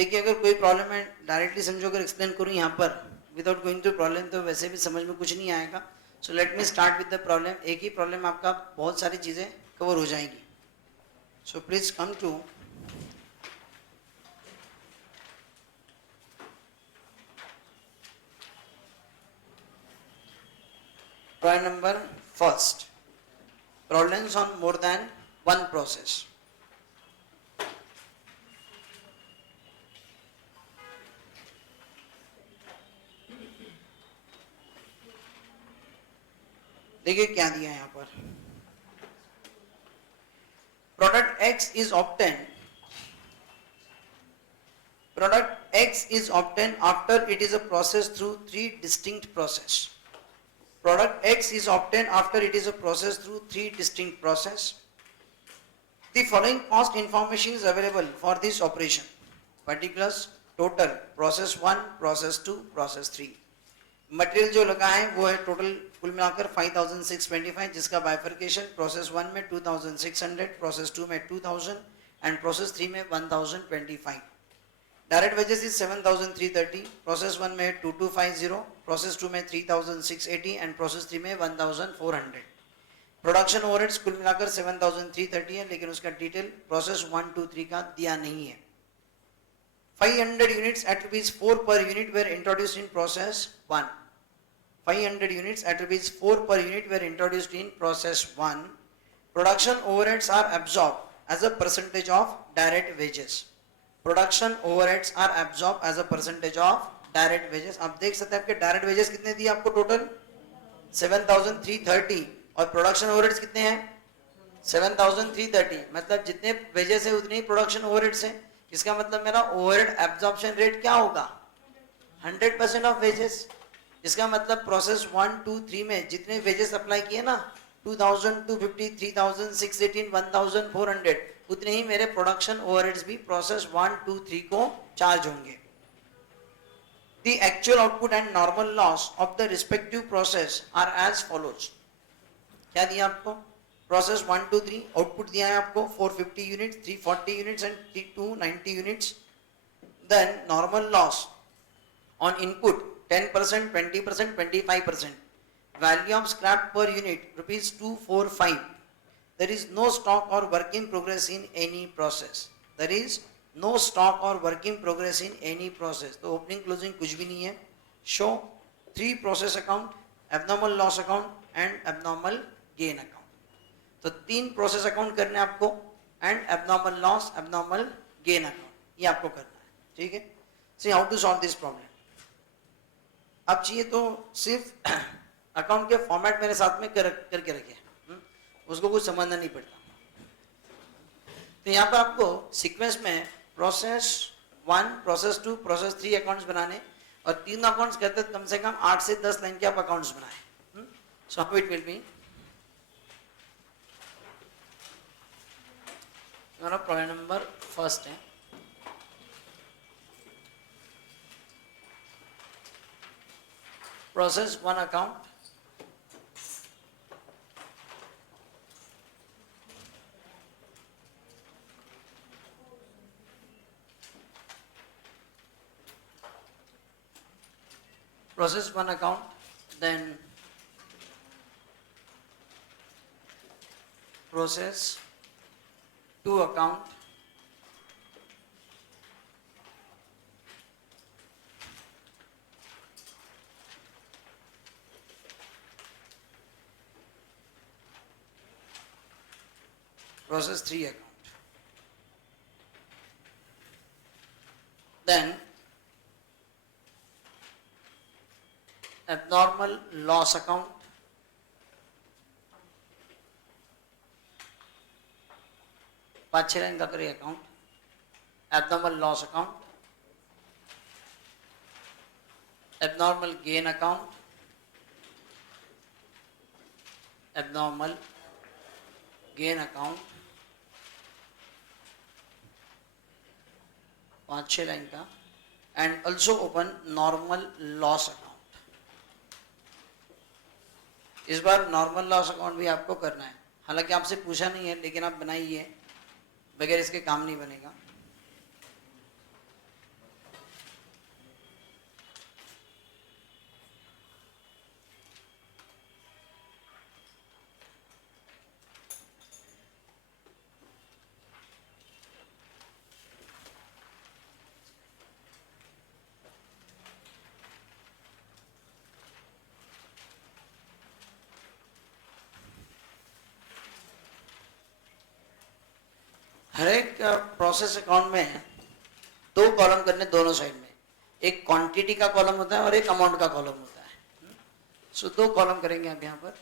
देखिए अगर कोई प्रॉब्लम है डायरेक्टली समझो, अगर एक्सप्लेन करूँ यहाँ पर विदाउट गोइंग टू प्रॉब्लम तो वैसे भी समझ में कुछ नहीं आएगा. So let me start with the problem. एक ही प्रॉब्लम आपका बहुत सारी चीज़ें कवर हो जाएंगी. So please come to problem number first. Problems on more than one process. देखिए क्या दिया है यहाँ पर. Product X is obtained. Product X is obtained after it is a process through three distinct process. Product X is obtained after it is a process through three distinct process. The following cost information is available for this operation. Particulars, total, process 1, process 2, process 3. Material जो लगा है वो है total कुल मिलाकर 5625, जिसका bifurcation process 1 में 2600, process 2 में 2000 एंड प्रोसेस 3 में 1025. डायरेक्ट वेजेस इज 7330, प्रोसेस 1 में 2250, प्रोसेस 2 में 3680 एंड प्रोसेस 3 में 1400. प्रोडक्शन ओवरहेड्स कुल मिलाकर 7330 है, लेकिन उसका डिटेल प्रोसेस 1, 2, 3 का दिया नहीं है. 500 units at rupees 4 per unit were introduced in process 1. 500 units at rupees 4 per unit were introduced in process 1. Production overheads are absorbed as a percentage of direct wages. Production overheads are absorbed as a percentage of direct wages. आप देख सकते हैं आपके direct wages कितने दिए आपको total 7330 और production overheads कितने हैं 7330. मतलब जितने wages है उतने ही production overheads हैं. इसका मतलब मेरा ओवरहेड एब्जॉर्प्शन रेट क्या होगा 100% ऑफ वेजेस. इसका मतलब प्रोसेस 1, 2, 3 में जितने वेजेस अप्लाई किए ना 2000, 250, 3000, 618, 1400 उतने ही मेरे प्रोडक्शन ओवरहेड्स भी प्रोसेस 1, 2, 3 को चार्ज होंगे. The actual output and normal loss of the respective process are as follows. क्या दिया आपको प्रोसेस 1, 2, 3 आउटपुट दिया है आपको 450 units, 340 units and 290 units. Then normal loss on input 10%, 20%, 25%. Value of scrap per unit ₹245. There is no stock और work in progress in any process. There is no stock और work in progress in any process. तो opening closing कुछ भी नहीं है. Show 3 process account, abnormal loss account and abnormal gain account. तो 3 process account करने आपको and abnormal loss, abnormal gain account, ये आपको करना है. ठीक है. See how to solve this problem. अब चाहिए तो सिर्फ अकाउंट के फॉर्मेट मेरे साथ में करके रखे, उसको कुछ समझना नहीं पड़ता. तो यहाँ पर आपको सीक्वेंस में प्रोसेस 1, प्रोसेस 2, प्रोसेस 3 अकाउंट्स बनाने और 3 अकाउंट्स कहते हैं कम से कम 8 से 10 लाइन के आप अकाउंट्स बनाए. So how it will be. हमारा प्रॉब्लम नंबर फर्स्ट है. Process 1 account, process 1 account, then process 2 account, process 3 account, then abnormal loss account, पाँच छह लाइन का करिए account, abnormal loss account, abnormal gain account, abnormal gain account, 5-6 line का, and also open normal loss account. इस बार normal loss account भी आपको करना है. हालांकि आपसे पूछा नहीं है लेकिन आप बनाइए, बगैर इसके काम नहीं बनेगा. हर एक प्रोसेस अकाउंट में दो कॉलम करने दोनों साइड में, एक क्वांटिटी का कॉलम होता है और एक अमाउंट का कॉलम होता है। सो दो कॉलम करेंगे आप यहाँ पर।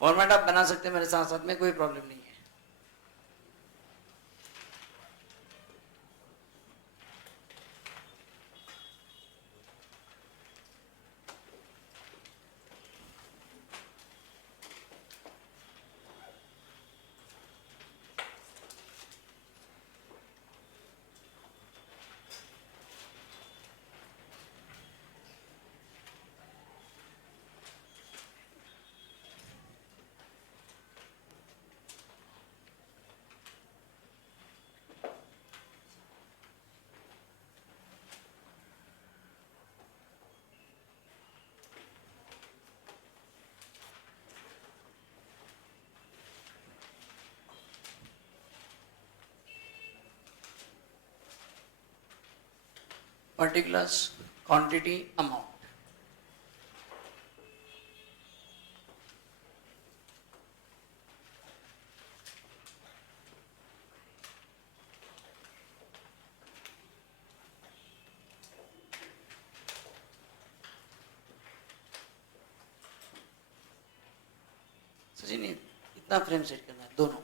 फॉर्मेट आप बना सकते हैं मेरे साथ साथ में, कोई प्रॉब्लम नहीं है। particulars, quantity, amount. सचिन इतना फ्रेम सेट करना है दोनों।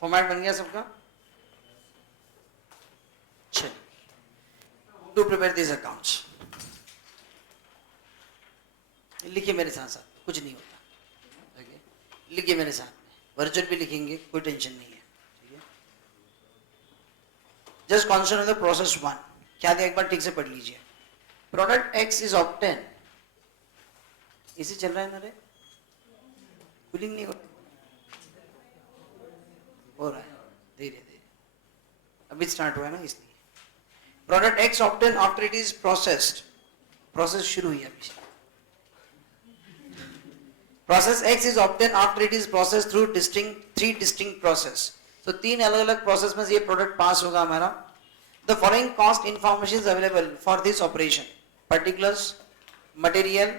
फॉर्मेट बन गया सबका? चलिए, टू प्रिपेयर दिस अकाउंट्स। लिखिए मेरे साथ साथ, कुछ नहीं होता। ओके, लिखिए मेरे साथ में, वर्चुअल भी लिखेंगे, कोई टेंशन नहीं है। ठीक है, just concentrate on the process one. क्या दिया एक बार ठीक से पढ़ लीजिए। प्रोडक्ट एक्स इज ऑब्टेन, इसी चल रहा है ना रे, कूलिंग नहीं हो रहा है, धीरे धीरे अभी स्टार्ट हुआ है ना, इसलिए। Product x obtain after it is processed, process शुरू हुई अभी। Process x is obtain after it is process through three distinct process. तो तीन अलग अलग प्रोसेस में से ये प्रोडक्ट पास होगा हमारा। The following cost information is available for this operation: particulars, material,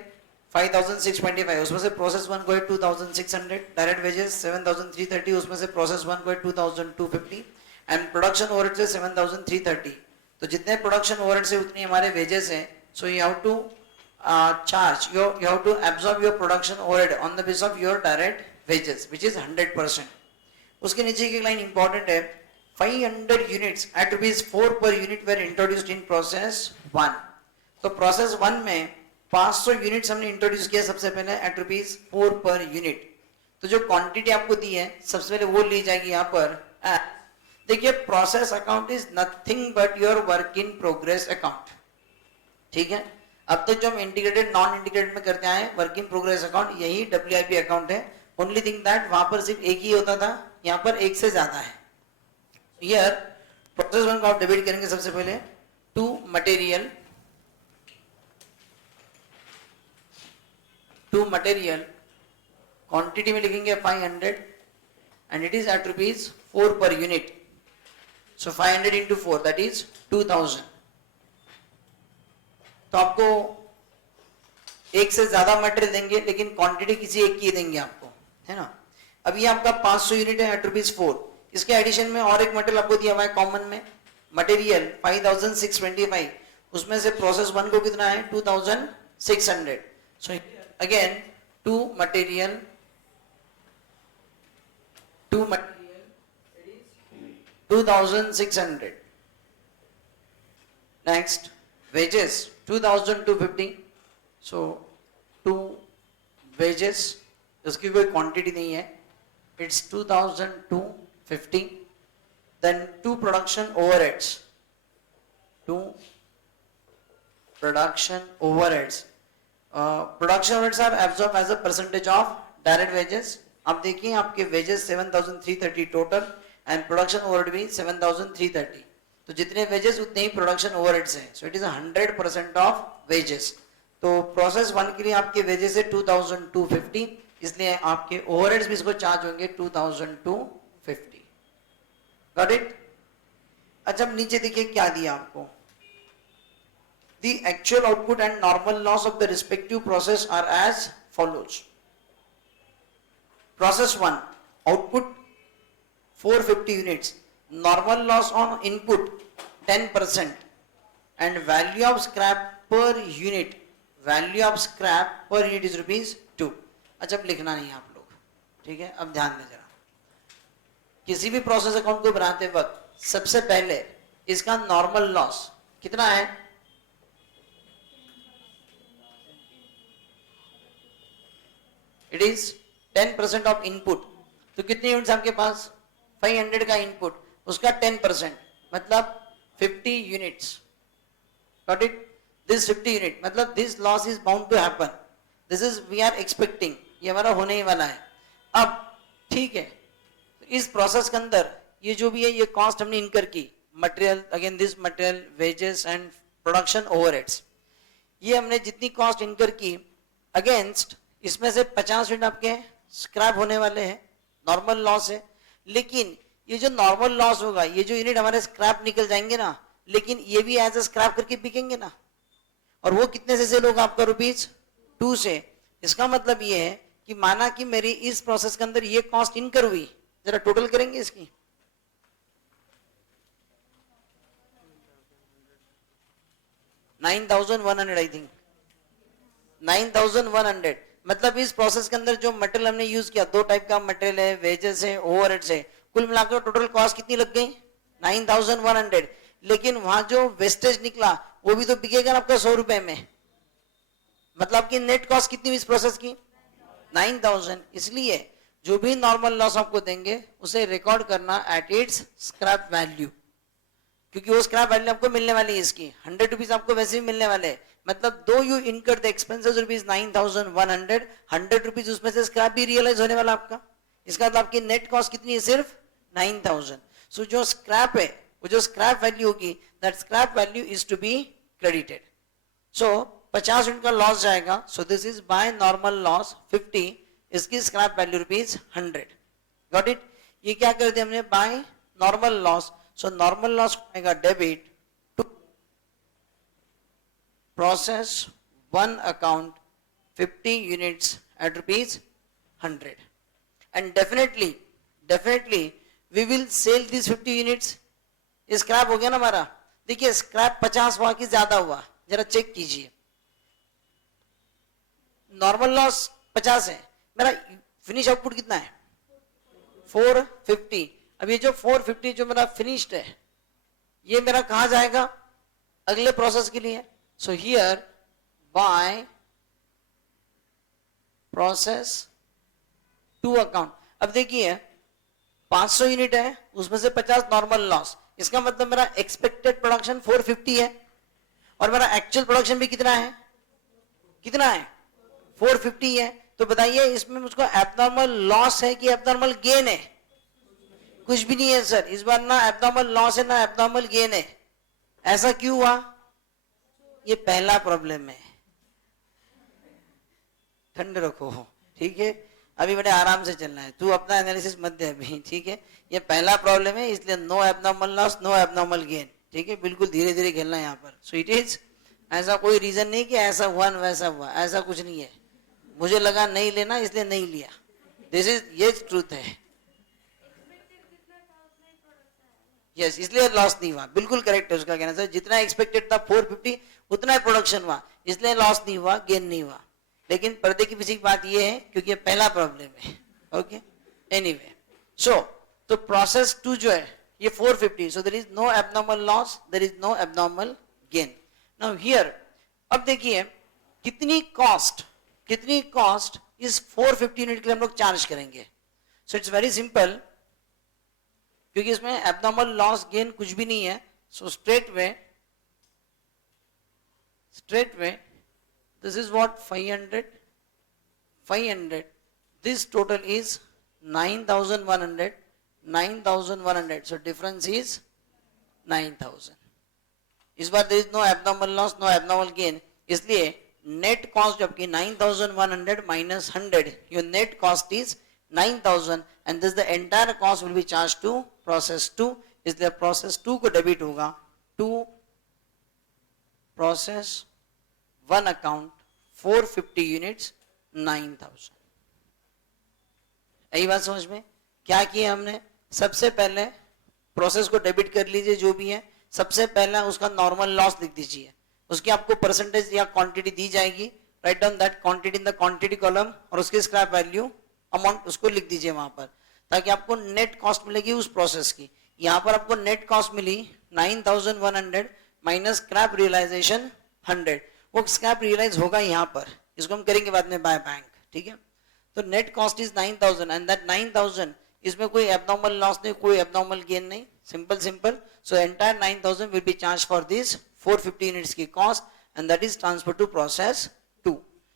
5625, उसमें से प्रोसेस वन को है 2600, डायरेक्ट वेजेस 7330, उसमें से प्रोसेस वन को है 2250 एंड प्रोडक्शन ओवरहेड से 7330। तो जितने प्रोडक्शन ओवरहेड से उतनी हमारे वेजेस हैं, so you have to charge you have to absorb your production overhead on the basis of your direct wages which is 100%। उसके नीचे की लाइन इंपॉर्टेंट है, 500 units at ₹4 per unit were introduced in process 1। तो process 1 में 500 units हमने introduce किया सबसे पहले एट ₹4 per unit। तो जो क्वांटिटी आपको दी है सबसे पहले वो ली जाएगी यहाँ पर। देखिए process account is nothing but your work in progress account, ठीक है। अब तक जो हम इंटीग्रेटेड नॉन इंटीग्रेटेड में करते आए वर्क इन प्रोग्रेस अकाउंट, यही WIP अकाउंट है। ओनली थिंग दैट वहां पर सिर्फ एक ही होता था, यहाँ पर एक से ज्यादा है। हियर प्रोसेस 1 को आप डेबिट करेंगे सबसे पहले टू मटेरियल क्वांटिटी में लिखेंगे 500 and it is at ₹4 per unit। सो 500 into 4 दैट इज 2000। तो आपको एक से ज्यादा मटेरियल देंगे लेकिन क्वांटिटी किसी एक की देंगे आपको, है ना। अभी आपका 500 यूनिट है एट ₹4, इसके एडिशन में और एक मटेरियल आपको दिया हुआ है कॉमन में, मटेरियल 5625, उसमें से प्रोसेस 1 को कितना है 2600। So again to material 2600। Next wages 2250, so to wages, उसकी कोई क्वांटिटी नहीं है, it's 2250। then two production overheads, production overheads are absorbed as a percentage of direct wages। अब देखिए आपके wages 7330 total and production overhead भी 7330, तो जितने वेजेस उतने ही प्रोडक्शन ओवरहेड्स हैं। सो इट इज 100% ऑफ वेजेस। तो प्रोसेस 1 के लिए आपके वेजेस है 2250, इसलिए आपके ओवरहेड्स भी इसको चार्ज होंगे 2250। Got it. अच्छा अब नीचे देखिए क्या दिया आपको, the actual output and normal loss of the respective process are as follows. Process 1 output 450 units, normal loss on input 10% and value of scrap per unit is ₹2। अच्छा अब लिखना नहीं है आप लोग, ठीक है। अब ध्यान दें जरा, किसी भी प्रोसेस अकाउंट को बनाते वक्त सबसे पहले इसका नॉर्मल लॉस कितना है, इट इज 10% ऑफ इनपुट। तो कितने यूनिट्स आपके पास 500 का इनपुट, उसका 10% मतलब 50 units. Got it. This 50 unit मतलब this loss is bound to happen, this is we are expecting, ये हमारा होने ही वाला है। अब ठीक है, तो इस प्रोसेस के अंदर ये जो भी है ये कॉस्ट हमने इनकर की, material again this material wages and production overheads, ये हमने जितनी कॉस्ट इनकर की अगेंस्ट इसमें से 50 यूनिट आपके स्क्रैप होने वाले हैं, नॉर्मल लॉस है। लेकिन ये जो नॉर्मल लॉस होगा, ये जो यूनिट हमारे स्क्रैप निकल जाएंगे ना, लेकिन ये भी एज ए स्क्रैप करके बिकेंगे ना, और वो कितने से सेल होगा आपका ₹2 से। इसका मतलब ये है कि माना कि मेरी इस प्रोसेस के अंदर ये कॉस्ट इनकर हुई, जरा टोटल करेंगे इसकी, 9100 आई थिंक 9100। मतलब इस प्रोसेस के अंदर जो मटेरियल हमने यूज किया, दो टाइप का मटेरियल है, वेजेस है, ओवरहेड्स है, कुल मिलाकर टोटल कॉस्ट कितनी लग गई 9100। लेकिन वहां जो वेस्टेज निकला वो भी तो बिकेगा ना आपका 100 रुपए में, मतलब कि नेट कॉस्ट कितनी हुई इस प्रोसेस की 9000। इसलिए जो भी नॉर्मल लॉस आपको देंगे उसे रिकॉर्ड करना एट इट्स स्क्रैप वैल्यू, क्योंकि वो स्क्रैप वैल्यू आपको मिलने वाली है इसकी 100 रुपीज आपको वैसे भी मिलने वाले हैं। मतलब दो यू इनकर द एक्सपेंसेस ₹9100, 100 रुपीज उसमें से स्क्रैप भी रियलाइज होने वाला आपका, इसका मतलब आपकी नेट कॉस्ट कितनी है सिर्फ 9000। सो जो स्क्रैप है वो जो स्क्रैप वैल्यू होगी that scrap value is to be credited. So 50 unit का लॉस जाएगा, so this is by normal loss 50, इसकी स्क्रैप वैल्यू ₹100। Got it. ये क्या कर दिया हमने by normal loss, so normal loss आएगा debit to process 1 account 50 units at rupees 100, and definitely we will sell these 50 units. Scrap हो गया ना हमारा. देखिए स्क्रैप 50 हुआ कि ज्यादा हुआ, जरा चेक कीजिए. नॉर्मल लॉस 50 है, मेरा फिनिश आउटपुट कितना है 450. अब ये जो 450 जो मेरा फिनिश्ड है, ये मेरा कहां जाएगा, अगले प्रोसेस के लिए. So here bye process 2 account. अब देखिए 500 यूनिट है, उसमें से 50 नॉर्मल लॉस. इसका मतलब मेरा एक्सपेक्टेड प्रोडक्शन 450 है और मेरा एक्चुअल प्रोडक्शन भी कितना है 450 है. तो बताइए इसमें मुझको एब्नॉर्मल लॉस है कि एब्नॉर्मल गेन है? कुछ भी नहीं है सर, इस बार ना एब्नॉर्मल लॉस है ना एब्नॉर्मल गेन है. ऐसा क्यों हुआ? ये पहला प्रॉब्लम है. ठंडे रखो, ठीक है, अभी बड़े आराम से चलना है, तू अपना एनालिसिस मत दे अभी, ठीक है. ये पहला प्रॉब्लम है, इसलिए no abnormal loss no abnormal gain, ठीक है. बिल्कुल धीरे धीरे खेलना है यहाँ पर. सो इट इज, ऐसा कोई रीजन नहीं कि ऐसा हुआ वैसा हुआ, ऐसा कुछ नहीं है. मुझे लगा नहीं लेना इसलिए नहीं लिया. दिस इज, ये ट्रूथ है. यस, इसलिए लॉस नहीं हुआ. बिल्कुल करेक्ट है उसका कहना सर, जितना एक्सपेक्टेड था 450 उतना ही प्रोडक्शन हुआ, इसलिए लॉस नहीं हुआ, गेन नहीं हुआ. लेकिन पर्दे की पीछे की बात ये है क्योंकि ये पहला प्रॉब्लम है. Okay, anyway. सो तो प्रोसेस 2 जो है ये 450. So there is no abnormal loss, there is no abnormal gain. Now here अब देखिए कितनी कॉस्ट इस 450 यूनिट के लिए हम लोग चार्ज करेंगे. सो इट्स वेरी सिंपल, क्योंकि इसमें एब्नॉर्मल लॉस गेन कुछ भी नहीं है. So straight way this is what 500, this total is 9100. So difference is 9000. इस बार there is no abnormal loss no abnormal gain, इसलिए नेट कॉस्ट जबकि 9100 minus 100, your net cost is 9000 and this the entire cost will be charged to process 2. इसलिए process 2 को debit होगा to process 1 account 450 units 9000. यही बात समझ में? क्या किया हमने? सबसे पहले प्रोसेस को डेबिट कर लीजिए जो भी है. सबसे पहला उसका नॉर्मल लॉस लिख दीजिए, उसकी आपको परसेंटेज या क्वांटिटी दी जाएगी. Write down that quantity in the quantity column और उसकी स्क्रैप वैल्यू अमाउंट उसको लिख दीजिए वहां पर, ताकि आपको नेट कॉस्ट मिलेगी उस प्रोसेस की. यहाँ पर आपको नेट कॉस्ट मिली 9100 माइनस स्क्रैप रियलाइजेशन 100. वो स्क्रैप रियलाइज होगा यहाँ पर, इसको हम करेंगे बाद में बाय बैंक, ठीक है. तो net cost is 9000 and that 9000 इसमें कोई एब्नॉर्मल लॉस नहीं, कोई एब्नॉर्मल गेन नहीं, simple. So entire 9000 will be charge for this 450 units की cost and that is transfer to process 2.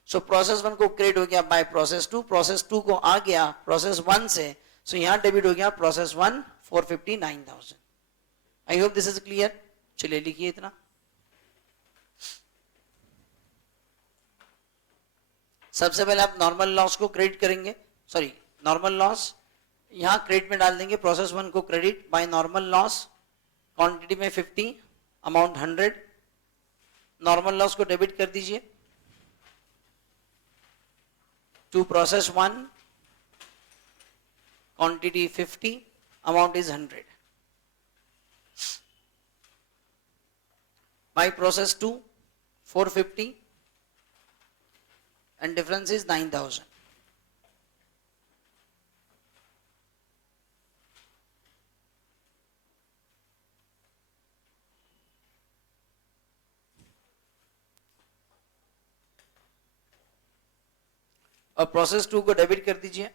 So process 1 को क्रेडिट हो गया बाय प्रोसेस 2, प्रोसेस 2 को आ गया प्रोसेस 1 से. सो यहाँ डेबिट हो गया process 1 450 9000. I hope this is clear. चलिए लिखिए इतना. सबसे पहले आप नॉर्मल लॉस को क्रेडिट करेंगे, सॉरी नॉर्मल लॉस यहां क्रेडिट में डाल देंगे. प्रोसेस 1 को credit by normal loss, quantity में 50 अमाउंट 100. नॉर्मल लॉस को डेबिट कर दीजिए to process 1, quantity 50 amount is 100. By process 2 450 and difference is 9000. अब प्रोसेस 2 को डेबिट कर दीजिए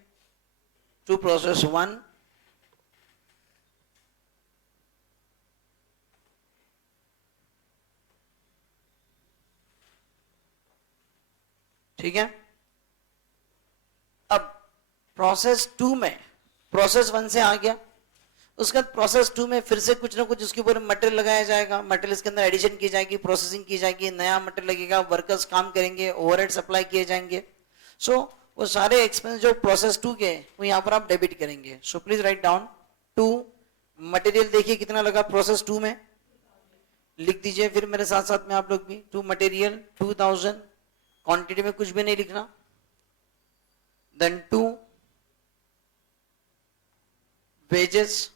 टू प्रोसेस 1, ठीक है. अब प्रोसेस 2 में प्रोसेस 1 से आ गया, उसके बाद प्रोसेस 2 में फिर से कुछ ना कुछ उसके ऊपर मटेरियल लगाया जाएगा, मटेरियल इसके अंदर एडिशन की जाएगी, प्रोसेसिंग की जाएगी, नया मटेरियल लगेगा, वर्कर्स काम करेंगे, ओवरहेड सप्लाई किए जाएंगे. सो वो सारे एक्सपेंस जो प्रोसेस 2 के वो यहाँ पर आप डेबिट करेंगे. So please write down 2. Material देखिए कितना लगा प्रोसेस 2 में, लिख दीजिए फिर मेरे साथ साथ में आप लोग भी. 2 मटेरियल 2000, क्वांटिटी में कुछ भी नहीं लिखना. Then 2 wages,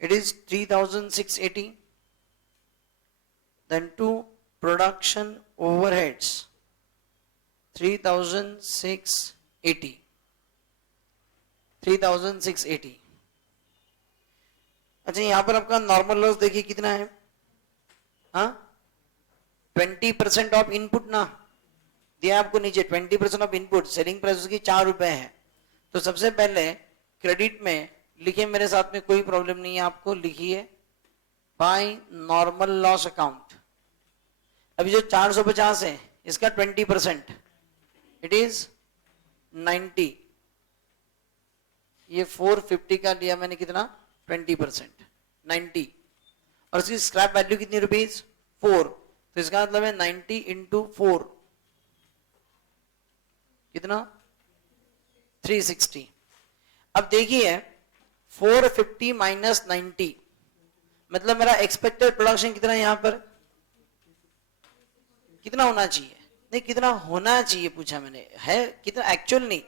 it is 3680. Then 2 production overheads, 3680. 3680. अच्छा, यहां पर आपका नॉर्मल लॉस देखिए कितना है. हाँ, 20% ऑफ इनपुट ना दिया आपको नीचे. 20% ऑफ इनपुट, सेलिंग प्राइस उसकी 4 रुपए है. तो सबसे पहले क्रेडिट में लिखिए मेरे साथ में, कोई प्रॉब्लम नहीं है आपको, लिखिए बाय नॉर्मल लॉस अकाउंट. अभी जो 450 है इसका 20%, इट इज 90. ये 450 का लिया मैंने कितना, 20%, 90. और इसकी स्क्रैप वैल्यू कितनी रुपीज, 4. तो इसका मतलब है 90 इंटू 4 कितना, 360. अब देखिए 450 माइनस 90 मतलब मेरा एक्सपेक्टेड प्रोडक्शन कितना है, यहां पर कितना होना चाहिए, नहीं कितना होना चाहिए पूछा मैंने, है कितना एक्चुअल नहीं,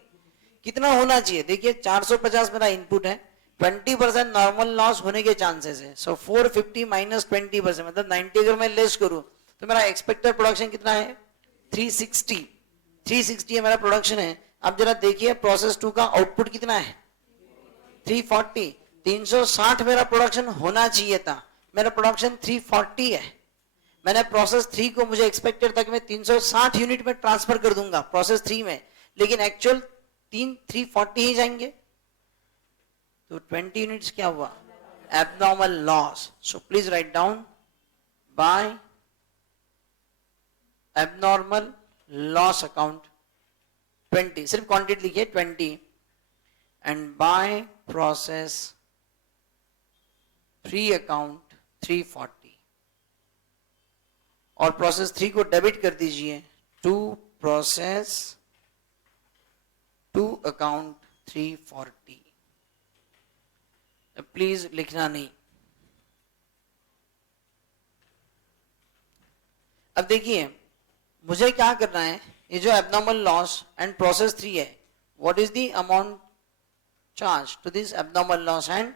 कितना होना चाहिए. देखिए 450 मेरा इनपुट है, 20% नॉर्मल लॉस होने के चांसेस है. सो 450 माइनस 20% मतलब 90 अगर मैं लेस करूं तो मेरा एक्सपेक्टेड प्रोडक्शन कितना है, 360. 360 है मेरा प्रोडक्शन है. अब जरा देखिए प्रोसेस 2 का आउटपुट कितना है, 340. 360 मेरा प्रोडक्शन होना चाहिए था, मेरा प्रोडक्शन 340 है. मैंने प्रोसेस 3 को, मुझे एक्सपेक्टेड था कि मैं 360 यूनिट में ट्रांसफर कर दूंगा प्रोसेस 3 में, लेकिन एक्चुअल 340 ही जाएंगे. तो 20 यूनिट्स क्या हुआ, abnormal loss. So please write down by abnormal loss account 20, सिर्फ क्वांटिटी लिखिए 20, एंड बाय प्रोसेस 3 अकाउंट 340. और प्रोसेस 3 को डेबिट कर दीजिए टू प्रोसेस 2 अकाउंट 340. प्लीज लिखना नहीं. अब देखिए मुझे क्या करना है, ये जो एबनॉर्मल लॉस एंड प्रोसेस 3 है, what is the amount charge to this abnormal loss and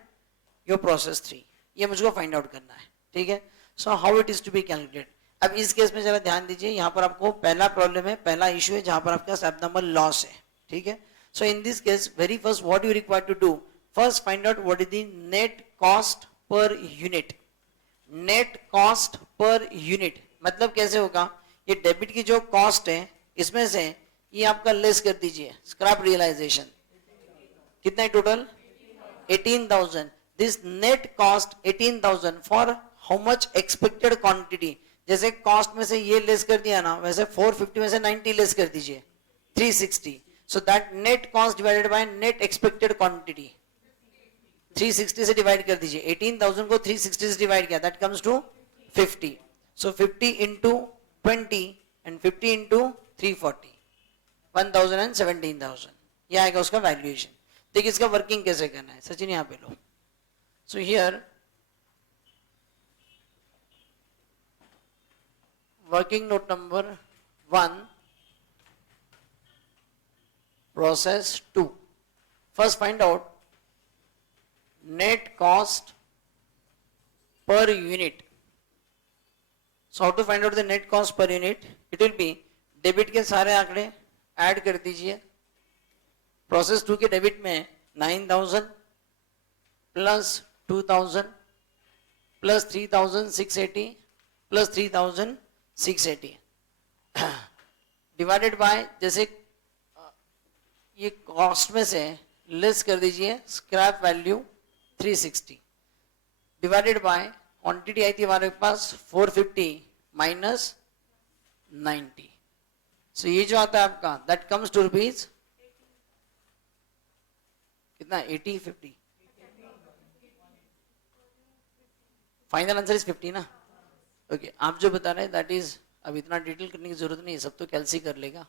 your process 3, ये मुझको फाइंड आउट करना है. ठीक है, so how it is to be calculated. अब इस केस में जरा ध्यान दीजिए, यहां पर आपको पहला प्रॉब्लम है, पहला इश्यू है जहां पर आपके पास एबनॉर्मल लॉस है. ठीक है, so in this case very first what you require to do, first find out what is the net cost per unit. Net cost per unit मतलब कैसे होगा, ये डेबिट की जो कॉस्ट है इसमें से ये आपका लेस कर दीजिए स्क्रैप रियलाइजेशन. कितना है total, 18,000. This net cost 18,000 for how much expected quantity. जैसे कॉस्ट में से ये लेस कर दिया ना, वैसे 450 में से 90 लेस कर दीजिए, 360. So that net cost divided by net expected quantity, 360 से डिवाइड कर दीजिए. 18,000 को 360 से डिवाइड किया, that comes to 50. So 50 into 20 and 50 into 340, 1000 and 17,000. ये आएगा उसका वैल्यूएशन. देखिए इसका वर्किंग कैसे करना है, सचिन यहाँ पे लो. So here working note number 1, process 2. First find out net cost per unit. So how to find out the net cost per unit? It will be debit के सारे आंकड़े ऐड कर दीजिए. प्रोसेस 2 के डेबिट में 9,000 plus 2,000 plus 3,680 plus 3,680 divided by, जैसे ये cost में से लेस कर दीजिए scrap value 360 divided by quantity आई थी हमारे पास 450 माइनस 90. सो ये जो आता है आपका दैट कम्स टू रुपीज कितना, 80 50. फाइनल आंसर इज 50 ना. ओके, आप जो बता रहे हैं दैट इज, अब इतना डिटेल करने की जरूरत नहीं है, सब तो कैलसी कर लेगा.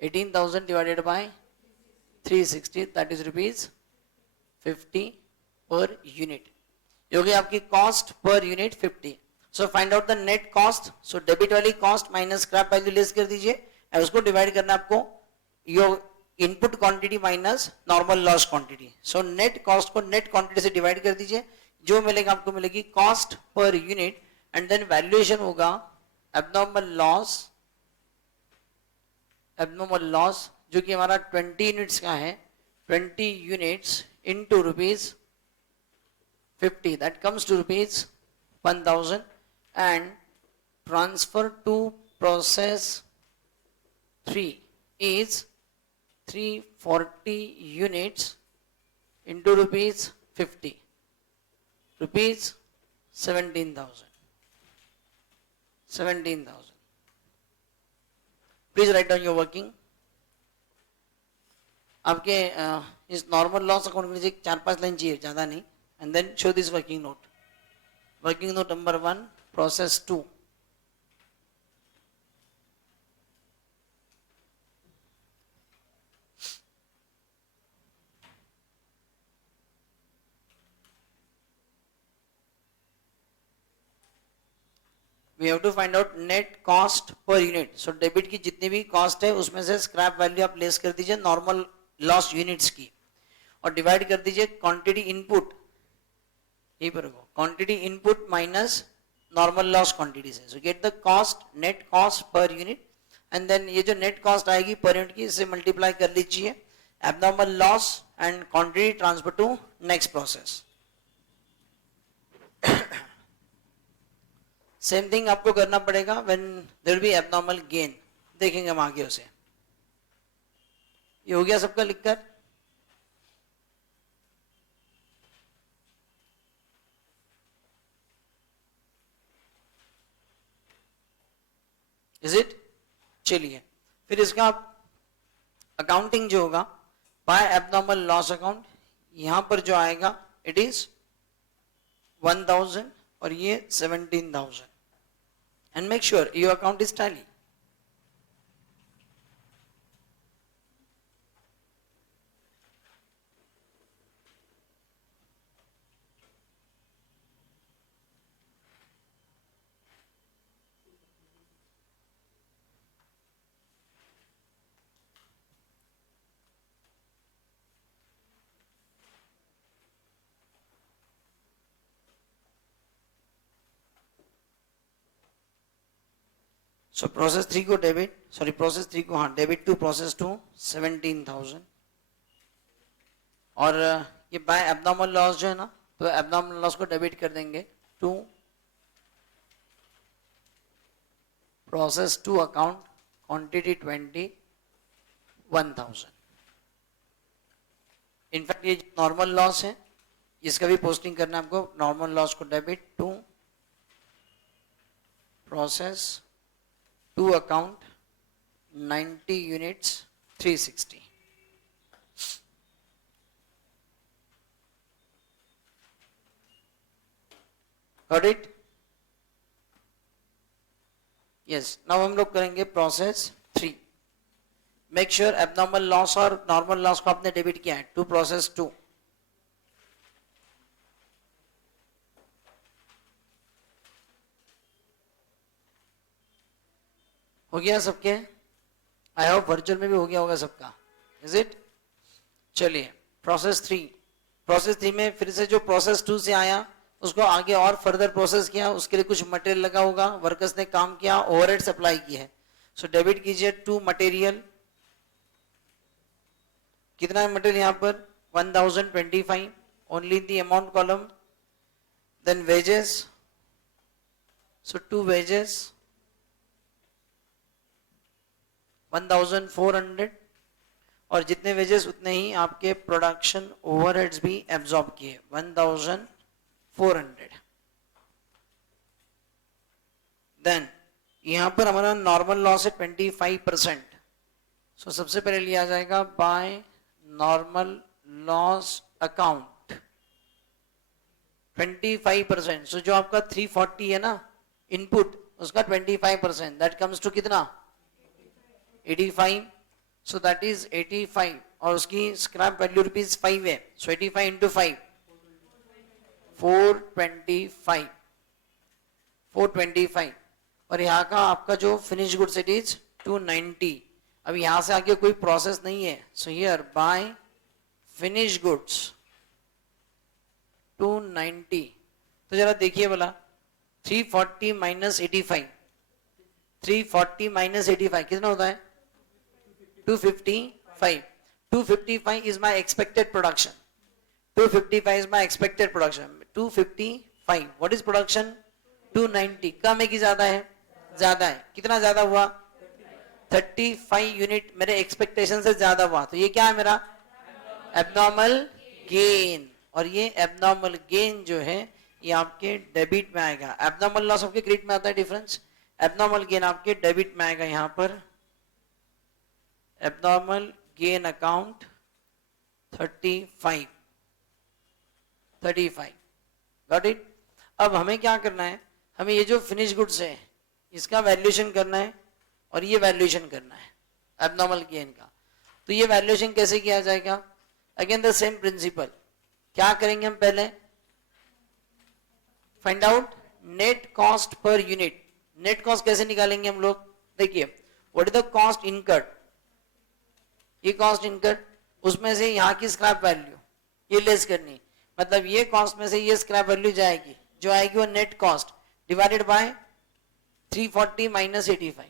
18,000 divided by 360 that is rupees 50 per unit. ये हो गई आपकी cost per unit 50. So find out the net cost. So debit वाली cost minus scrap value less कर दीजिए और उसको डिवाइड करना आपको your input quantity minus normal loss quantity. So net cost को नेट क्वांटिटी से डिवाइड कर दीजिए, जो मिलेगा आपको मिलेगी cost per unit and then valuation होगा एब्नॉर्मल लॉस जो कि हमारा 20 यूनिट्स का है, 20 units into rupees 50, that comes to rupees 1000 and transfer to process 3 is 340 units into rupees 50, rupees 17,000. Please write down your working. आपके इस नॉर्मल लॉस अकाउंट के नीचे 4-5 लाइन चाहिए, ज्यादा नहीं. And then show this working note. Working note number 1, process 2. We have to find out net cost per unit. So debit की जितनी भी कॉस्ट है उसमें से स्क्रैप वैल्यू आप लेस कर दीजिए नॉर्मल लॉस यूनिट्स की और डिवाइड कर दीजिए क्वांटिटी इनपुट, यही पर quantity input minus normal loss quantity से. So get the cost, net cost per unit and then ये जो नेट कॉस्ट आएगी पर यूनिट की इससे मल्टीप्लाई कर लीजिए abnormal loss and quantity transfer to next process. Same thing आपको करना पड़ेगा when there will be abnormal gain. देखेंगे हम आगे उसे. ये हो गया सबका लिखकर. Is it? चलिए फिर इसका अकाउंटिंग जो होगा बाय एब्नॉर्मल लॉस अकाउंट, यहां पर जो आएगा इट इज 1000 और ये 17,000 and make sure your account is tally. So process 3 को डेबिट, सॉरी प्रोसेस 3 को हाँ डेबिट टू प्रोसेस 2 17,000 और ये बाय एब्नॉर्मल लॉस जो है ना, तो एब्नॉर्मल लॉस को डेबिट कर देंगे to process 2 account quantity 21,000. In fact ये नॉर्मल लॉस है, इसका भी पोस्टिंग करना है आपको. नॉर्मल लॉस को debit to process 2 account 90 units 360. Got it? Yes. Now हम लोग करेंगे process 3. Make sure abnormal loss और नॉर्मल लॉस को आपने डेबिट किया है टू प्रोसेस 2. हो गया सबके? आई होप वर्चुअल में भी हो गया होगा सबका. Is it? चलिए प्रोसेस 3. प्रोसेस 3 में फिर से जो प्रोसेस 2 से आया उसको आगे और फर्दर प्रोसेस किया, उसके लिए कुछ मटेरियल लगा होगा, वर्कर्स ने काम किया, ओवरहेड सप्लाई की है. सो डेबिट कीजिए टू मटेरियल. कितना है मटेरियल यहाँ पर? 1025 only in the amount column. Then wages, so to wages 1400 और जितने वेजेस उतने ही आपके प्रोडक्शन ओवरहेड्स भी एब्जॉर्ब किए 1400. देन यहां पर हमारा नॉर्मल लॉस है 25%. सो सबसे पहले लिया जाएगा बाय नॉर्मल लॉस अकाउंट 25%. सो जो आपका 340 है ना इनपुट, उसका 25%, दैट कम्स टू कितना? 85. सो दैट इज 85 और उसकी स्क्रैप वैल्यू रुपीज 5 है. सो 85 इंटू 5 425. 425 और यहाँ का आपका जो फिनिश गुड्स इट इज 290. अब यहाँ से आगे कोई प्रोसेस नहीं है. So here bye finish goods 290. तो जरा देखिए बोला 340 माइनस 85, 340 माइनस 85 कितना होता है 255. 255 is my expected production. 255 is my expected production. 255 what is production 290. कम है कि ज्यादा है? ज्यादा है. कितना ज्यादा हुआ 35 यूनिट मेरे एक्सपेक्टेशन से ज्यादा हुआ. तो ये क्या है मेरा एबनॉर्मल गेन. और ये एबनॉर्मल गेन जो है ये आपके डेबिट में आएगा. एबनॉर्मल लॉस आपके क्रेडिट में आता है डिफरेंस. एबनॉर्मल गेन आपके डेबिट में आएगा. यहां पर abnormal gain account 35 got it. अब हमें क्या करना है, हमें ये जो फिनिश गुड्स है इसका वैल्यूएशन करना है और ये वैल्यूएशन करना है एबनॉर्मल गेन का. तो ये वैल्यूएशन कैसे किया जाएगा? Again the same principle. क्या करेंगे हम पहले find out net cost per unit. Net cost कैसे निकालेंगे हम लोग? देखिए what is the cost incurred. ये कॉस्ट इनकर्ड उसमें से यहाँ की स्क्रैप वैल्यू ये लेस करनी. मतलब ये कॉस्ट में से ये स्क्रैप वैल्यू जाएगी, जो आएगी वो net cost divided by 340 minus 85.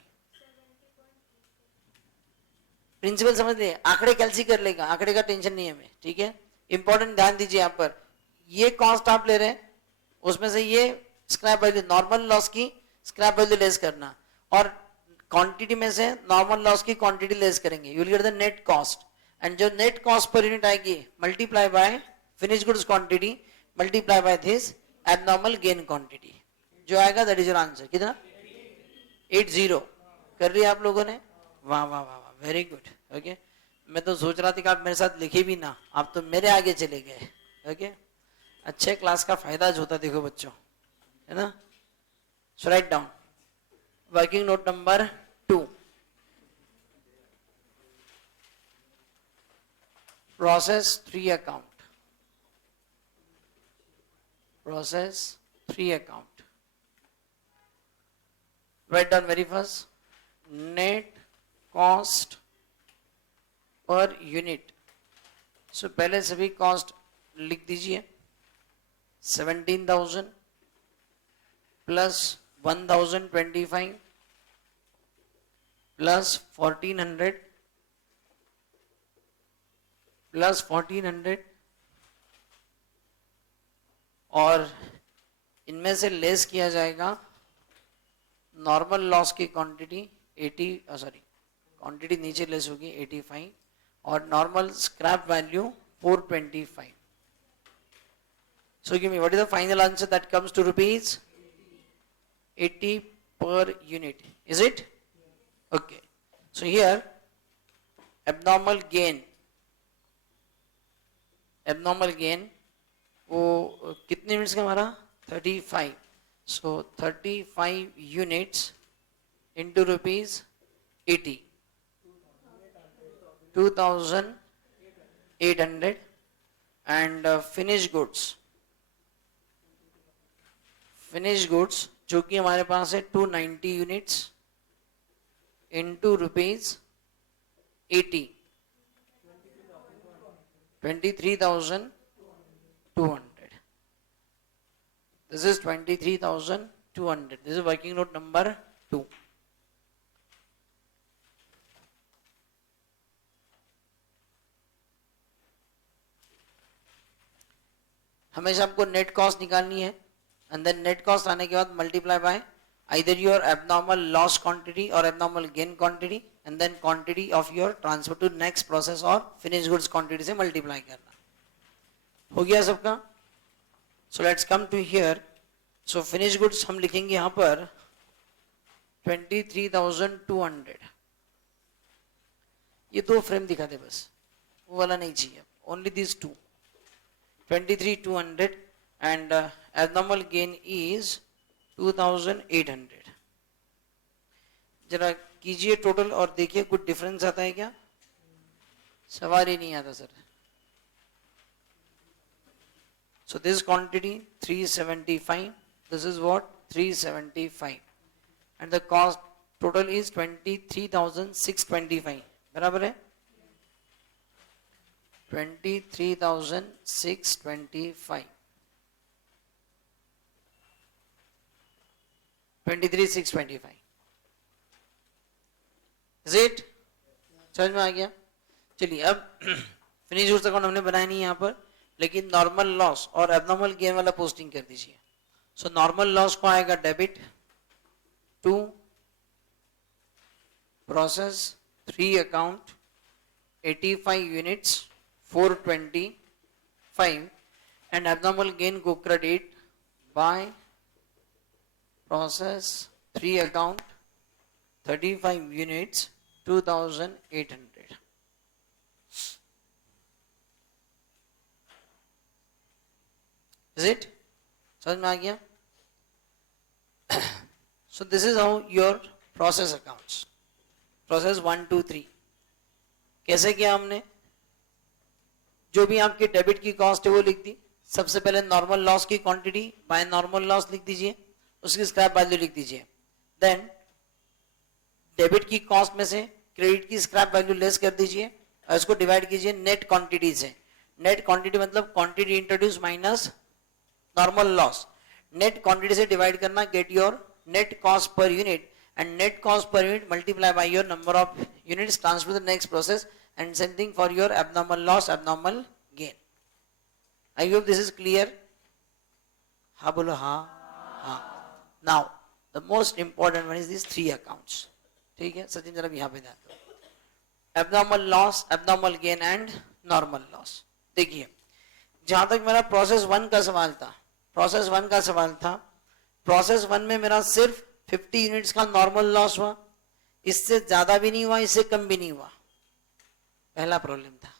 Principle समझ लिए. आंकड़े कैलसी कर लेगा, आंकड़े का टेंशन नहीं है हमें. ठीक है, इंपॉर्टेंट ध्यान दीजिए यहाँ पर. ये कॉस्ट आप ले रहे हैं उसमें से ये स्क्रैप वैल्यू नॉर्मल लॉस की स्क्रैप वैल्यू लेस करना और क्वांटिटी में से नॉर्मल लॉस की क्वांटिटी लेस करेंगे. You will get the net cost. And जो नेट कॉस्ट पर यूनिट आएगी multiply by finish goods quantity multiply by this abnormal gain quantity. जो आएगा दैट इज योर आंसर. कितना 80 कर रही है आप लोगों ने. वाह वाह वाह वाह वेरी गुड. ओके मैं तो सोच रहा था कि आप मेरे साथ लिखे भी ना, आप तो मेरे आगे चले गए. ओके अच्छे क्लास का फायदा होता देखो बच्चों, है ना. So write down working note number 2. Process 3 account. Process 3 account. Write down very first net cost per unit. सो पहले सभी कॉस्ट लिख दीजिए. 17,000 प्लस 1,025 प्लस 1,400 प्लस 1,400 और इनमें से लेस किया जाएगा नॉर्मल लॉस की क्वांटिटी 80 क्वांटिटी नीचे लेस होगी 85 और normal scrap value 425. So give me what is the final answer that comes to rupees 80 per unit. Is it? Okay. So here abnormal gain वो कितने यूनिट्स का हमारा 35. So 35 units into rupees 80 2,800 and finished goods जो कि हमारे पास है 290 units into rupees 80 23,200. This is 23,200. This is working note number 2. हमेशा आपको नेट कॉस्ट निकालनी है एंड देन नेट कॉस्ट आने के बाद multiply by either your abnormal loss quantity or abnormal gain quantity and then quantity of your transfer to next process or finished goods quantity से multiply करना. हो गया सबका? So let's come to here. So finished goods हम लिखेंगे यहाँ पर 23,200. ये दो फ्रेम दिखा दे बस, वो वाला नहीं चाहिए. Only these two. 23,200 and abnormal gain is 2,800. जरा कीजिए टोटल और देखिए कुछ डिफरेंस आता है क्या? सवाल ही नहीं आता sir. So this quantity 375. This is what 2375 and the cost total is 23,625 बराबर है 23,625 23,625 इज इट समझ में आ गया चलिए अब फिनिश गुड्स अकाउंट हमने बनाया नहीं यहाँ पर लेकिन नॉर्मल लॉस और एबनॉर्मल गेन वाला पोस्टिंग कर दीजिए सो नॉर्मल लॉस को आएगा debit to process 3 account 85 units 425 and abnormal gain को credit by process 3 account 35 units 2800 is it समझ में आ गया so this is how your process accounts process 1 2 3 कैसे किया हमने जो भी आपके डेबिट की कॉस्ट है वो लिख दी सबसे पहले नॉर्मल लॉस की क्वांटिटी बाय नॉर्मल लॉस लिख दीजिए उसकी स्क्रैप वैल्यू लिख दीजिए देन डेबिट की कॉस्ट में से क्रेडिट की स्क्रैप वैल्यू लेस कर दीजिए और इसको डिवाइड कीजिए नेट क्वांटिटी से नेट क्वांटिटी मतलब quantity introduce minus normal loss net quantity से डिवाइड करना get your net cost per unit and net cost per unit multiply by your number of units transfer to the next process and same thing for your abnormal loss abnormal gain I hope this is clear ha bolo ha now the most important one is these 3 accounts ठीक है सचिन जरा यहाँ पे ध्यान दो abnormal loss abnormal gain and normal loss देखिए जहां तक मेरा प्रोसेस 1 का सवाल था प्रोसेस 1 का सवाल था प्रोसेस 1 में मेरा सिर्फ 50 यूनिट्स का नॉर्मल लॉस हुआ इससे ज्यादा भी नहीं हुआ इससे कम भी नहीं हुआ पहला प्रॉब्लम था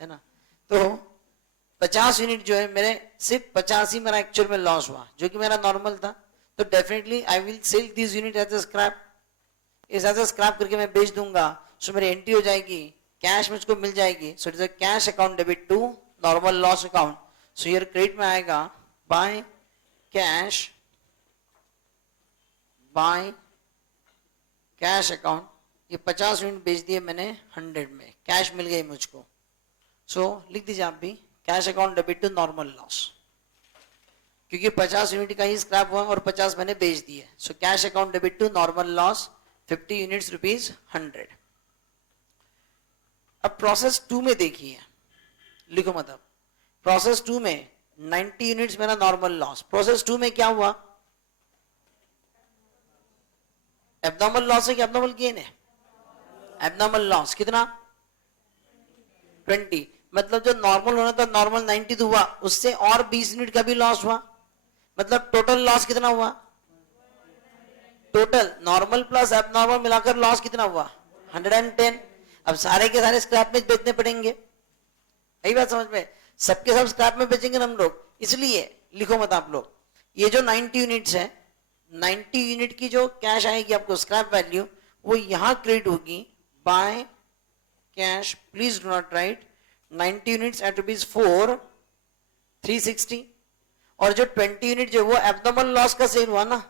है ना तो 50 यूनिट जो है मेरे सिर्फ 50 ही मेरा एक्चुअल में लॉस हुआ जो कि मेरा नॉर्मल था तो definitely I will sell this unit as a scrap इस एज अ स्क्रैप करके मैं बेच दूंगा सो मेरी एंट्री हो जाएगी कैश मुझको मिल जाएगी so it is a cash account debit to normal loss account so here credit में आएगा by cash by cash account ये 50 यूनिट बेच दिए मैंने 100 में कैश मिल गई मुझको सो लिख दीजिए आप भी cash account debit to normal loss क्योंकि 50 यूनिट का ही स्क्रैप हुआ और 50 मैंने बेच दिए so cash account debit to normal loss 50 units rupees 100 अब प्रोसेस 2 में देखिए लिखो मतलब प्रोसेस 2 में 90 यूनिट्स मेरा नॉर्मल लॉस प्रोसेस 2 में क्या हुआ एब्नॉर्मल लॉस है कि एब्नॉर्मल गेन है एब्नॉर्मल लॉस कितना 20 मतलब जो नॉर्मल होना था नॉर्मल 90 हुआ उससे और 20 यूनिट का भी लॉस हुआ मतलब टोटल लॉस कितना हुआ टोटल नॉर्मल प्लस एब्नॉर्मल मिलाकर लॉस कितना हुआ 110 अब सारे के सारे स्क्रैप में बेचने पड़ेंगे यही बात समझ में सबके सब स्क्रैप में बेचेंगे हम लोग इसलिए लिखो मत आप लोग ये जो 90 यूनिट्स है 90 यूनिट की जो कैश आएगी आपको स्क्रैप वैल्यू वो यहां क्रेडिट होगी by cash please do not right 90 units at ₹4 360 और जो 20 यूनिट जो वो एब्नॉर्मल लॉस का सेल हुआ ना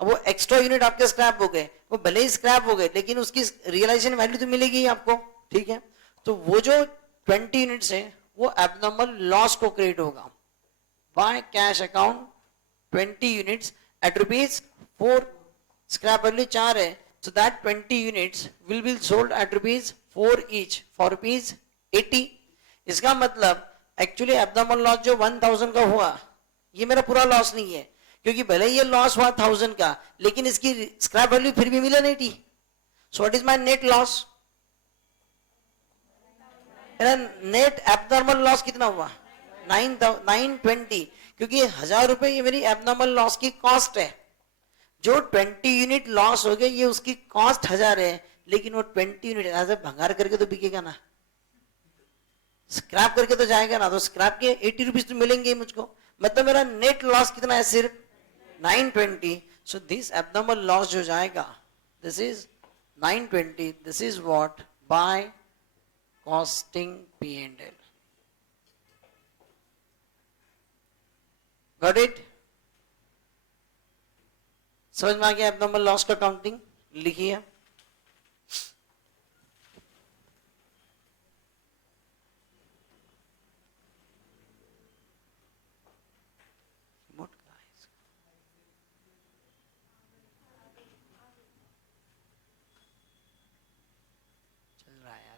अब वो एक्स्ट्रा यूनिट आपके स्क्रैप हो गए वो भले ही स्क्रैप हो गए लेकिन उसकी रियलाइजेशन वैल्यू तो मिलेगी ही आपको ठीक है तो वो जो 20 यूनिट्स है वो एब्नॉर्मल लॉस को क्रेडिट होगा bye cash account 20 units at ₹4 scrap value 4 है so that 20 units will be sold at ₹4 each for ₹80 इसका मतलब एक्चुअली एब्नॉर्मल लॉस जो 1000 का हुआ ये मेरा पूरा लॉस नहीं है क्योंकि भले ये लॉस हुआ 1000 का लेकिन इसकी स्क्रैप वैल्यू फिर भी मिला 80 so what is my net loss मेरा नेट एब्नॉर्मल लॉस कितना हुआ 920 क्योंकि 1000 रुपए ये मेरी एब्नॉर्मल लॉस की कॉस्ट है जो 20 यूनिट लॉस हो गए ये उसकी कॉस्ट 1000 है लेकिन वो 20 यूनिट ऐसे भंगार करके तो बिकेगा ना स्क्रैप करके तो जाएगा ना तो स्क्रैप के 80 रुपीज तो मिलेंगे मुझको मतलब मेरा नेट लॉस कितना है सिर्फ 920 सो दिस एब्नॉर्मल लॉस जो जाएगा this is 920 this is what by costing P&L got it समझ में आ गया एब्नॉर्मल लॉस का काउंटिंग? लिखिए चल रहा है यार।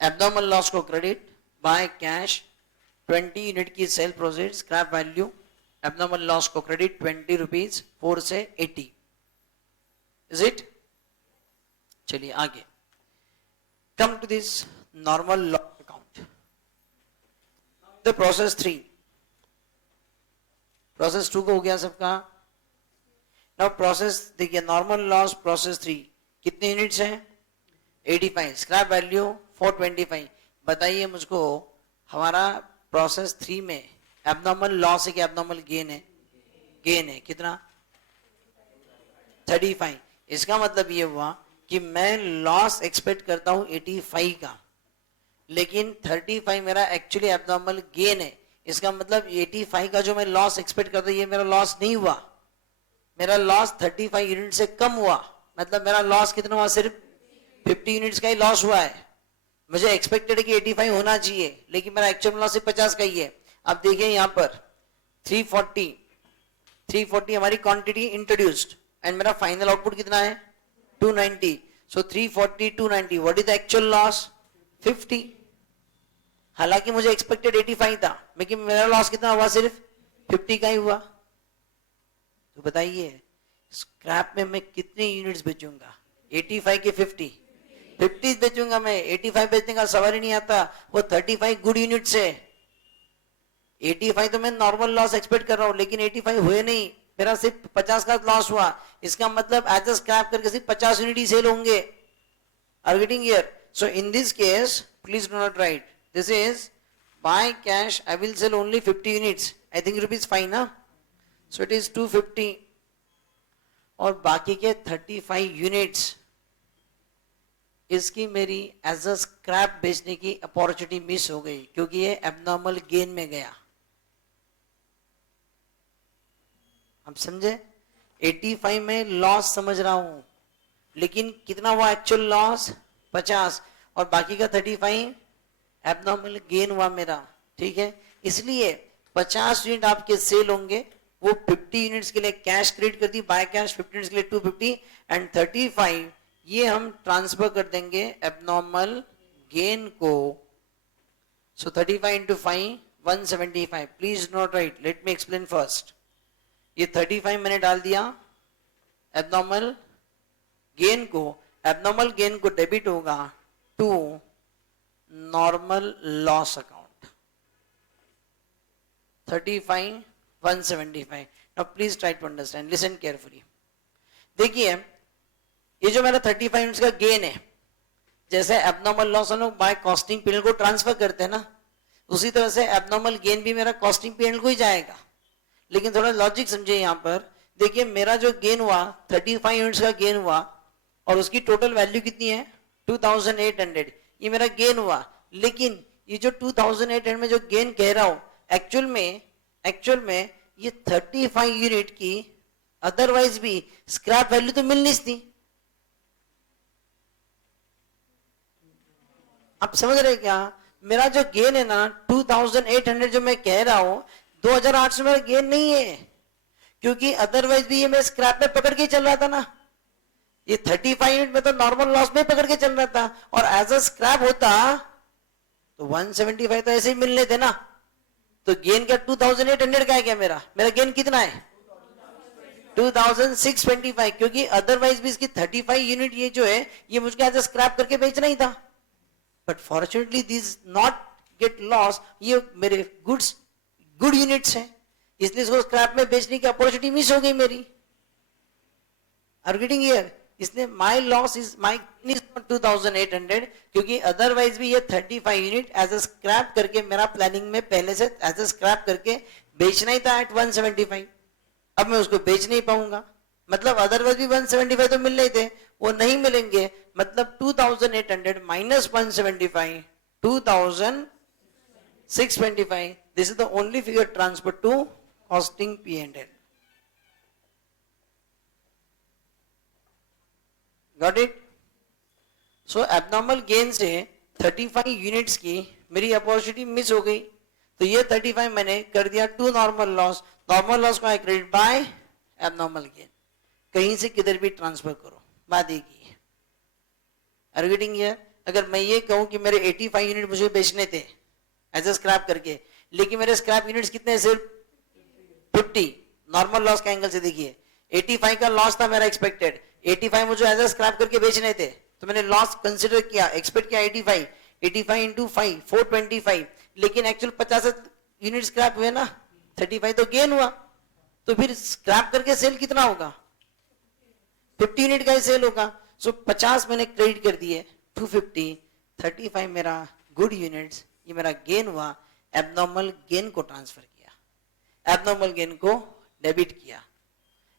एब्नॉर्मल लॉस को क्रेडिट बाय कैश 20 यूनिट की sale proceed scrap value. Abnormal loss को क्रेडिट 20 रुपीज 4 से 80। Is it? चलिए आगे come to this normal loss account. The process 3, process 2 को हो गया सबका। नाउ प्रोसेस देखिए नॉर्मल लॉस प्रोसेस 3 कितने यूनिट्स हैं? 85। Scrap value 425। बताइए मुझको हमारा प्रोसेस 3 में एब्नॉर्मल लॉस है कि एब्नॉर्मल गेन है? गेन है। कितना? 35। इसका मतलब ये हुआ कि मैं लॉस एक्सपेक्ट करता हूं 85 का, लेकिन 35 मेरा एक्चुअली एब्नॉर्मल गेन है। इसका मतलब 85 का जो मैं लॉस एक्सपेक्ट करता हूं ये मेरा लॉस नहीं हुआ, मेरा लॉस 35 यूनिट से कम हुआ। मतलब मेरा लॉस कितना हुआ? सिर्फ 50 यूनिट्स का ही लॉस हुआ है। मुझे एक्सपेक्टेड है कि 85 होना चाहिए, लेकिन मेरा एक्चुअल लॉस सिर्फ 50 का ही है। अब देखिए यहां पर 340 हमारी क्वांटिटी इंट्रोड्यूस्ड एंड मेरा फाइनल आउटपुट कितना है? 290। सो 340 290 what is the actual loss? 50। हालांकि मुझे एक्सपेक्टेड 85 था, लेकिन मेरा लॉस कितना हुआ? सिर्फ 50 का ही हुआ। तो बताइए स्क्रैप में मैं कितने यूनिट्स बेचूंगा? 85 के 50 बेचूंगा मैं। 85 बेचने का सवाल ही नहीं आता। वो 35 गुड यूनिट्स है। 85 तो मैं नॉर्मल लॉस एक्सपेक्ट कर रहा हूं, लेकिन 85 हुए नहीं, मेरा सिर्फ 50 का लॉस हुआ। इसका मतलब एज अ स्क्रैप करके सिर्फ 50 यूनिट ही सेल होंगे। Are getting here? So in this case please do not write this is by cash I will sell only 50 units. I think rupees fine ना। सो इट इज 250 और बाकी के 35 units इसकी मेरी एज अ स्क्रैप बेचने की opportunity miss हो गई, क्योंकि ये एब्नॉर्मल गेन में गया। आप समझे? 85 में लॉस समझ रहा हूं, लेकिन कितना हुआ एक्चुअल लॉस? 50 और बाकी का 35 एब्नॉर्मल गेन हुआ मेरा। ठीक है, इसलिए 50 यूनिट आपके सेल होंगे, वो 50 यूनिट्स के लिए कैश क्रेडिट कर दी बाय कैश, 50 यूनिट्स के लिए 250 एंड 35 ये हम ट्रांसफर कर देंगे एब्नॉर्मल गेन को। So 35 into 5 175। Please note right, let me explain first. ये 35 मैंने डाल दिया एब्नॉर्मल गेन को। एब्नॉर्मल गेन को डेबिट होगा to normal loss account 35 175। Now please try to understand, listen carefully. देखिए ये जो मेरा 35 यूनिट्स का गेन है, जैसे एब्नॉर्मल लॉस हम लोग बाय कॉस्टिंग पीरियड को ट्रांसफर करते हैं ना, उसी तरह से एब्नॉर्मल गेन भी मेरा कॉस्टिंग पीरियड को ही जाएगा। लेकिन थोड़ा लॉजिक समझे यहां पर। देखिए मेरा जो गेन हुआ 35 यूनिट्स का गेन हुआ और उसकी टोटल वैल्यू कितनी है? 2800। ये मेरा गेन हुआ, लेकिन ये जो 2800 में जो गेन कह रहा हूं एक्चुअल में ये 35 यूनिट की अदरवाइज भी स्क्रैप वैल्यू तो मिलनी थी। आप समझ रहे क्या? मेरा जो गेन है ना 2800 जो मैं कह रहा हूं 2800 मेरा गेन नहीं है, क्योंकि अदरवाइज भी ये मैं स्क्रैप में पकड़ के चल रहा था ना। ये 35 यूनिट में तो नॉर्मल लॉस में पकड़ के चल रहा था, और एज अ स्क्रैप होता तो 175 तो ऐसे ही मिलने थे ना। तो गेन क्या 2800 का है क्या? मेरा गेन कितना है? 2625, क्योंकि अदरवाइज भी इसकी 35 यूनिट ये जो है ये मुझको एज अ स्क्रैप करके बेचना ही था। But fortunately this not gate loss, ये मेरे गुड यूनिट्स हैं, इसलिए इसको स्क्रैप में बेचने की अपॉर्चुनिटी मिस हो गई मेरी। Are getting here? इसलिए my loss is my is 2800, क्योंकि अदरवाइज भी ये 35 यूनिट एज अ स्क्रैप करके मेरा प्लानिंग में पहले से एज अ स्क्रैप करके बेचना ही था एट 175। अब मैं उसको बेच नहीं पाऊंगा, मतलब अदरवाइज भी 175 तो मिल रहे थे, वो नहीं मिलेंगे, मतलब 2800 minus 175, 2625, this is the only figure transfer to costing P&L। Got it? So abnormal gain से 35 यूनिट्स की मेरी अपॉर्चुनिटी मिस हो गई, तो ये 35 मैंने कर दिया to normal loss, normal loss को I credit by abnormal gain, कहीं से किधर भी ट्रांसफर करो, बात एक ही है। Are you getting here? अगर मैं ये कहूं कि मेरे 85 यूनिट मुझे बेचने थे एज ए स्क्रैप करके, लेकिन मेरे स्क्रैप यूनिट्स कितने, सिर्फ 50, नॉर्मल लॉस के एंगल से देखिए 85 का लॉस था मेरा एक्सपेक्टेड, 85 मुझे एज ए स्क्रैप करके बेचने थे, तो मैंने लॉस कंसीडर किया, एक्सपेक्ट किया 85, 85 इंटू 5 425, लेकिन एक्चुअल 50 यूनिट स्क्रैप हुए ना, 35 तो गेन हुआ, तो फिर स्क्रैप करके सेल कितना होगा, 50 यूनिट का ही सेल होगा। सो 50 मैंने क्रेडिट कर दिए, 250, 35 मेरा गुड यूनिट्स, ये मेरा गेन हुआ, एबनॉर्मल गेन को ट्रांसफर किया, एबनॉर्मल गेन को डेबिट किया।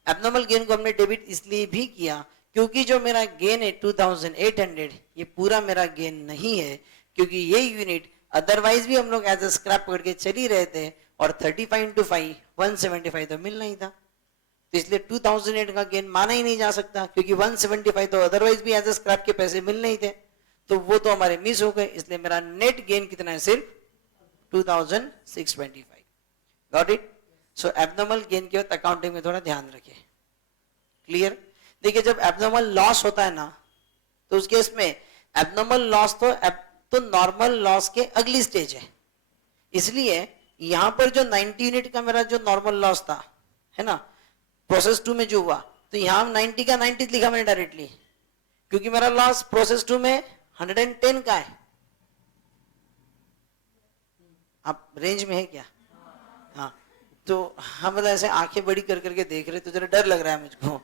एबनॉर्मल गेन को हमने डेबिट इसलिए भी किया क्योंकि जो मेरा गेन है 2800, ये पूरा मेरा गेन नहीं है, क्योंकि ये यूनिट अदरवाइज भी हम लोग एज ए स्क्रैप करके चल ही रहे थे, और 35 इंटू 5 175 तो मिल नहीं था, तो इसलिए 2008 का गेन माना ही नहीं जा सकता, क्योंकि 175 तो अदरवाइज भी एज ए स्क्रैप के पैसे मिल नहीं थे, तो वो तो हमारे मिस हो गए, इसलिए मेरा नेट गेन कितना है, सिर्फ 2625। Got it? So abnormal gain के वक्त अकाउंटिंग में थोड़ा ध्यान रखें। क्लियर? देखिए जब एबनॉर्मल लॉस होता है ना, तो उस केस में एबनॉर्मल लॉस तो नॉर्मल लॉस के अगली स्टेज है, इसलिए यहां पर जो 90 यूनिट का मेरा जो नॉर्मल लॉस था, है ना, प्रोसेस 2 में जो हुआ, तो यहां 90 का 90 लिखा मैंने डायरेक्टली, क्योंकि मेरा लॉस प्रोसेस 2 में 110 का है। आप रेंज में है क्या? हाँ, तो हम मतलब ऐसे आंखें बड़ी कर करके देख रहे, तो जरा डर लग रहा है मुझको,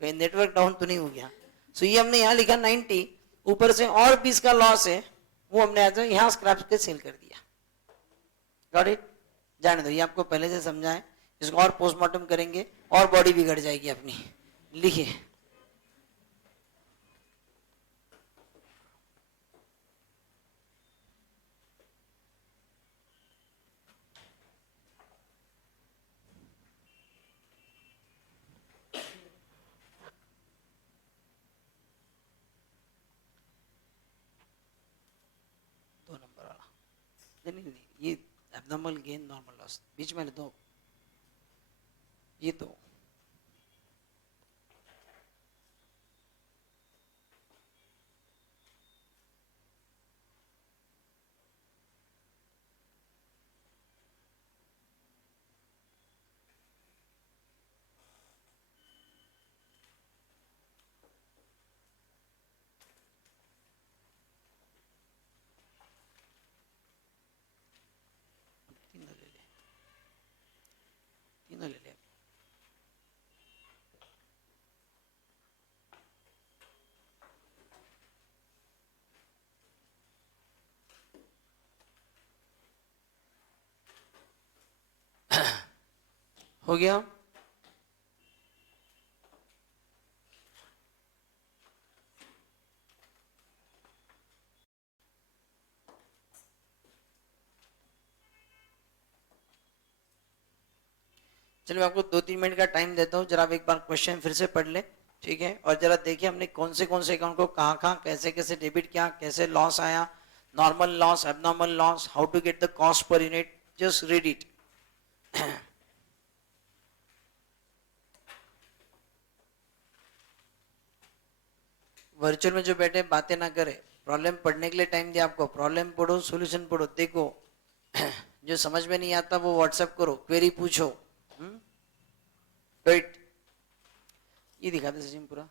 कहीं नेटवर्क डाउन तो नहीं हो गया। सो ये हमने यहाँ लिखा 90, ऊपर से और 20 का लॉस है, वो हमने आज यहाँ स्क्रैप के सेल कर दिया। Got it? जाने दो, ये आपको पहले से समझा है, इसको और पोस्टमार्टम करेंगे और बॉडी बिगड़ जाएगी अपनी। लिखिए, नहीं, ये एब्नॉर्मल गेन नॉर्मल लॉस बीच में दो, ये दो तीनों ले ले। हो गया? चलिए मैं आपको 2-3 मिनट का टाइम देता हूँ, जरा आप एक बार क्वेश्चन फिर से पढ़ ले, ठीक है, और जरा देखिए हमने कौन से अकाउंट को कहाँ कहाँ कैसे कैसे डेबिट किया, कैसे लॉस आया, normal loss, abnormal loss, how to get the cost per unit, just read it. Virtual में जो बैठे बातें ना करे, प्रॉब्लम पढ़ने के लिए टाइम दिया आपको, प्रॉब्लम पढ़ो, सॉल्यूशन पढ़ो, देखो जो समझ में नहीं आता वो व्हाट्सएप करो, क्वेरी पूछो। राइट? ये दिखा दे सचिन पूरा।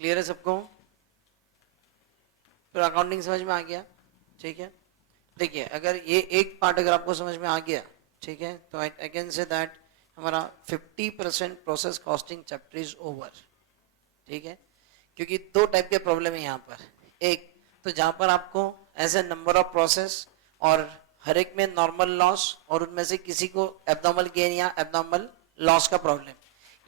क्लियर है सबको? फिर अकाउंटिंग समझ में आ गया, ठीक है। देखिए अगर ये एक पार्ट अगर आपको समझ में आ गया, ठीक है, तो आई कैन से दैट हमारा 50% process costing chapter is over, ठीक है। क्योंकि दो टाइप के प्रॉब्लम है यहाँ पर। एक तो जहाँ पर आपको as a number of process और हर एक में नॉर्मल लॉस और उनमें से किसी को एब्नॉर्मल गेन या एब्नॉर्मल लॉस का प्रॉब्लम,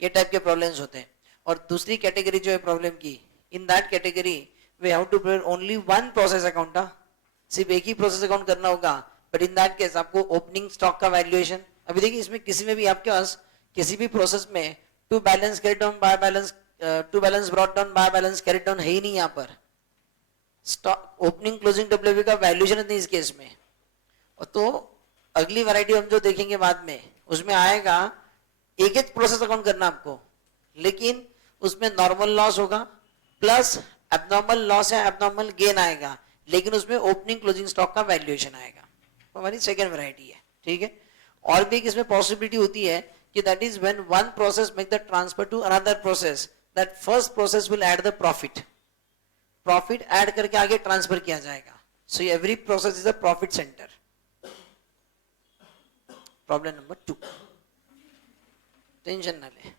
ये टाइप के प्रॉब्लम्स होते हैं। और दूसरी कैटेगरी जो है प्रॉब्लम की, in that category we have to prepare only one process account, सिर्फ एक ही प्रोसेस अकाउंट करना होगा। बट इन दैट केस आपको ओपनिंग स्टॉक का वैल्यूएशन, अभी देखिए इसमें किसी में भी आपके पास किसी भी प्रोसेस में to balance carried down by balance, to balance brought down by balance carried down है ही नहीं यहाँ पर। स्टॉक ओपनिंग क्लोजिंग डब्ल्यूपी का वैल्यूएशन नहीं इस केस में। और तो अगली वैरायटी हम जो देखेंगे बाद में, उसमें आएगा एक एक प्रोसेस अकाउंट करना आपको, लेकिन उसमें नॉर्मल लॉस होगा प्लस एब्नॉर्मल लॉस या एब्नॉर्मल गेन आएगा, लेकिन उसमें ओपनिंग क्लोजिंग स्टॉक का वैल्यूएशन आएगा। तो हमारी सेकेंड वैरायटी है, ठीक है। और भी इसमें पॉसिबिलिटी होती है कि that is when one process make the transfer to another process, that first process will add the profit, profit add करके आगे ट्रांसफर किया जाएगा। So every process is a profit centre. Problem number 2, tension ना ले।